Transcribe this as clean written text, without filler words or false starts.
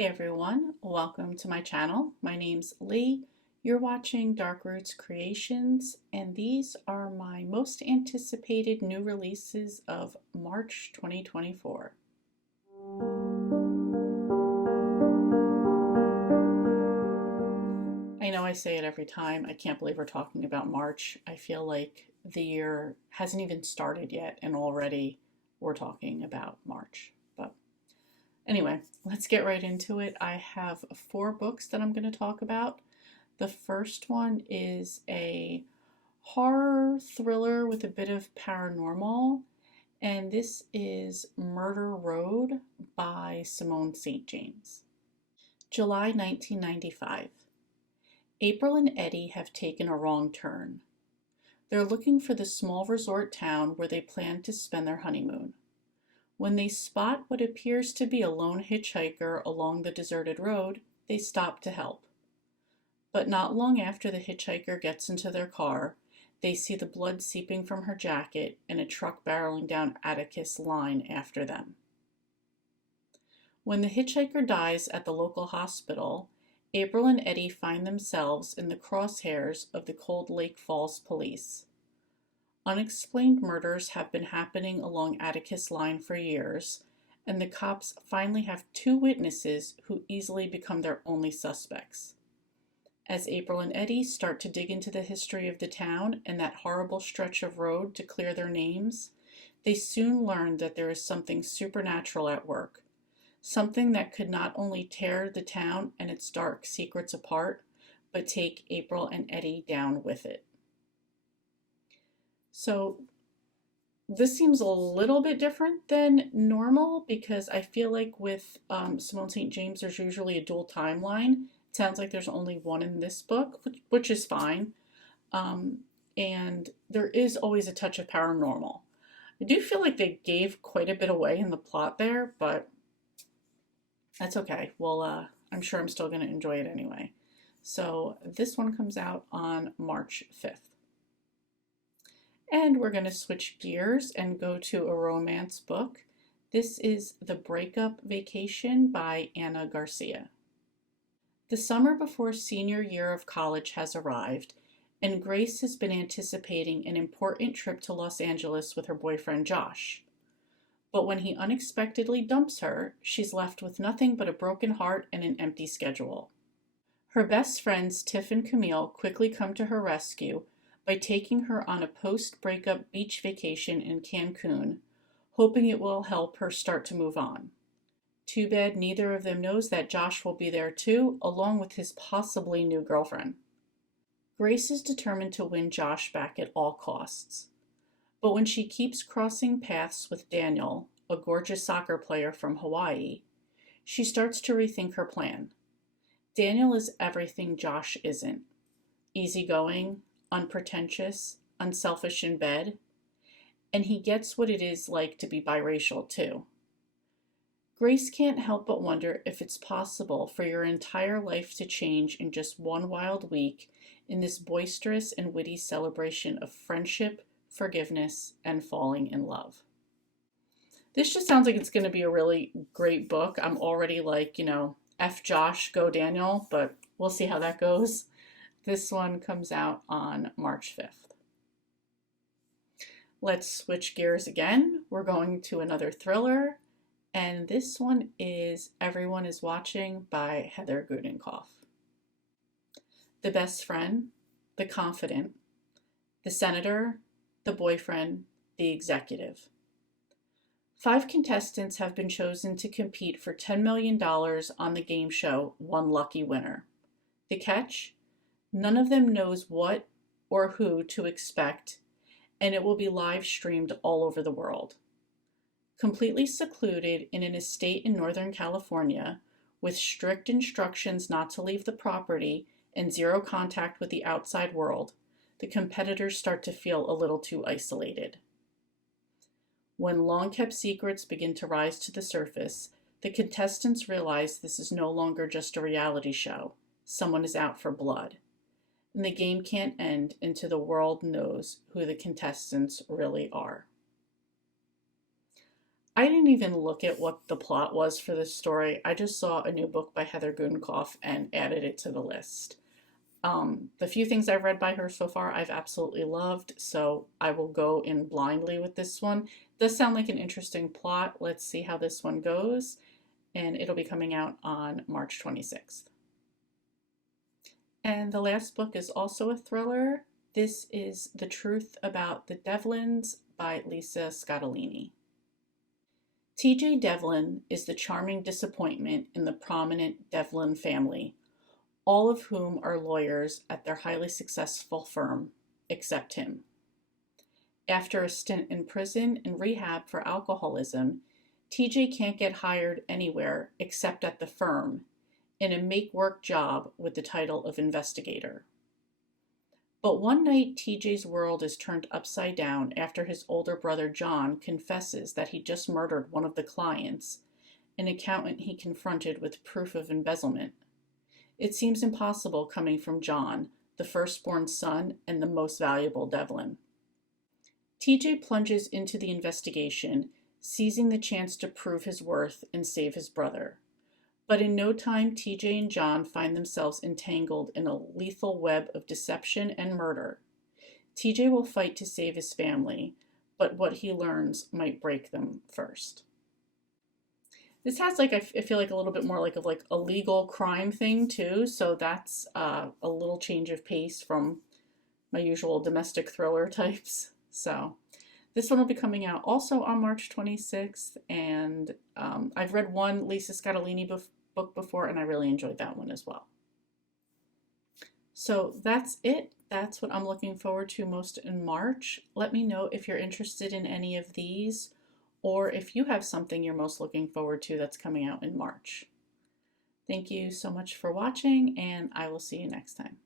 Hey everyone, welcome to my channel. My name's Lee. You're watching Dark Roots Creations, and these are my most anticipated new releases of March 2024. I know I say it every time. I can't believe we're talking about March. I feel like the year hasn't even started yet, and already we're talking about March. But anyway, let's get right into it. I have 4 books that I'm going to talk about. The first one is a horror thriller with a bit of paranormal, and this is Murder Road by Simone St. James. July 1995. April and Eddie have taken a wrong turn. They're looking for the small resort town where they plan to spend their honeymoon. When they spot what appears to be a lone hitchhiker along the deserted road, they stop to help. But not long after the hitchhiker gets into their car, they see the blood seeping from her jacket and a truck barreling down Atticus Line after them. When the hitchhiker dies at the local hospital, April and Eddie find themselves in the crosshairs of the Cold Lake Falls police. Unexplained murders have been happening along Atticus Line for years, and the cops finally have 2 witnesses who easily become their only suspects. As April and Eddie start to dig into the history of the town and that horrible stretch of road to clear their names, they soon learn that there is something supernatural at work, something that could not only tear the town and its dark secrets apart, but take April and Eddie down with it. So this seems a little bit different than normal because I feel like with Simone St. James, there's usually a dual timeline. It sounds like there's only one in this book, which is fine. And there is always a touch of paranormal. I do feel like they gave quite a bit away in the plot there, but that's okay. Well, I'm sure I'm still going to enjoy it anyway. So this one comes out on March 5th. And we're going to switch gears and go to a romance book. This is The Breakup Vacation by Anna Garcia. The summer before senior year of college has arrived, and Grace has been anticipating an important trip to Los Angeles with her boyfriend Josh. But when he unexpectedly dumps her, she's left with nothing but a broken heart and an empty schedule. Her best friends Tiff and Camille quickly come to her rescue by taking her on a post-breakup beach vacation in Cancun, hoping it will help her start to move on. Too bad neither of them knows that Josh will be there too, along with his possibly new girlfriend. Grace is determined to win Josh back at all costs. But when she keeps crossing paths with Daniel, a gorgeous soccer player from Hawaii, she starts to rethink her plan. Daniel is everything Josh isn't. Easygoing, unpretentious, unselfish in bed, and he gets what it is like to be biracial too. Grace can't help but wonder if it's possible for your entire life to change in just one wild week in this boisterous and witty celebration of friendship, forgiveness, and falling in love. This just sounds like it's going to be a really great book. I'm already like, F Josh, go Daniel, but we'll see how that goes. This one comes out on March 5th. Let's switch gears again. We're going to another thriller, and this one is Everyone is Watching by Heather Gudenkauf. The best friend, the confidant, the senator, the boyfriend, the executive. 5 contestants have been chosen to compete for $10 million on the game show One Lucky Winner. The catch? None of them knows what or who to expect, and it will be live streamed all over the world. Completely secluded in an estate in Northern California, with strict instructions not to leave the property and 0 contact with the outside world, the competitors start to feel a little too isolated. When long-kept secrets begin to rise to the surface, the contestants realize this is no longer just a reality show. Someone is out for blood. And the game can't end until the world knows who the contestants really are. I didn't even look at what the plot was for this story. I just saw a new book by Heather Gudenkoff and added it to the list. The few things I've read by her so far, I've absolutely loved, so I will go in blindly with this one. It does sound like an interesting plot. Let's see how this one goes, and it'll be coming out on March 26th. And the last book is also a thriller. This is The Truth About the Devlins by Lisa Scottoline. T.J. Devlin is the charming disappointment in the prominent Devlin family, all of whom are lawyers at their highly successful firm, except him. After a stint in prison and rehab for alcoholism, TJ can't get hired anywhere except at the firm, in a make-work job with the title of investigator. But one night, TJ's world is turned upside down after his older brother John confesses that he just murdered one of the clients, an accountant he confronted with proof of embezzlement. It seems impossible coming from John, the firstborn son and the most valuable Devlin. TJ plunges into the investigation, seizing the chance to prove his worth and save his brother. But in no time, TJ and John find themselves entangled in a lethal web of deception and murder. TJ will fight to save his family, but what he learns might break them first. This has I feel like a little bit more like a legal crime thing too, so that's a little change of pace from my usual domestic thriller types. So this one will be coming out also on March 26th, and I've read one Lisa Scottoline book before, and I really enjoyed that one as well. So that's it. That's what I'm looking forward to most in March. Let me know if you're interested in any of these, or if you have something you're most looking forward to that's coming out in March. Thank you so much for watching, and I will see you next time.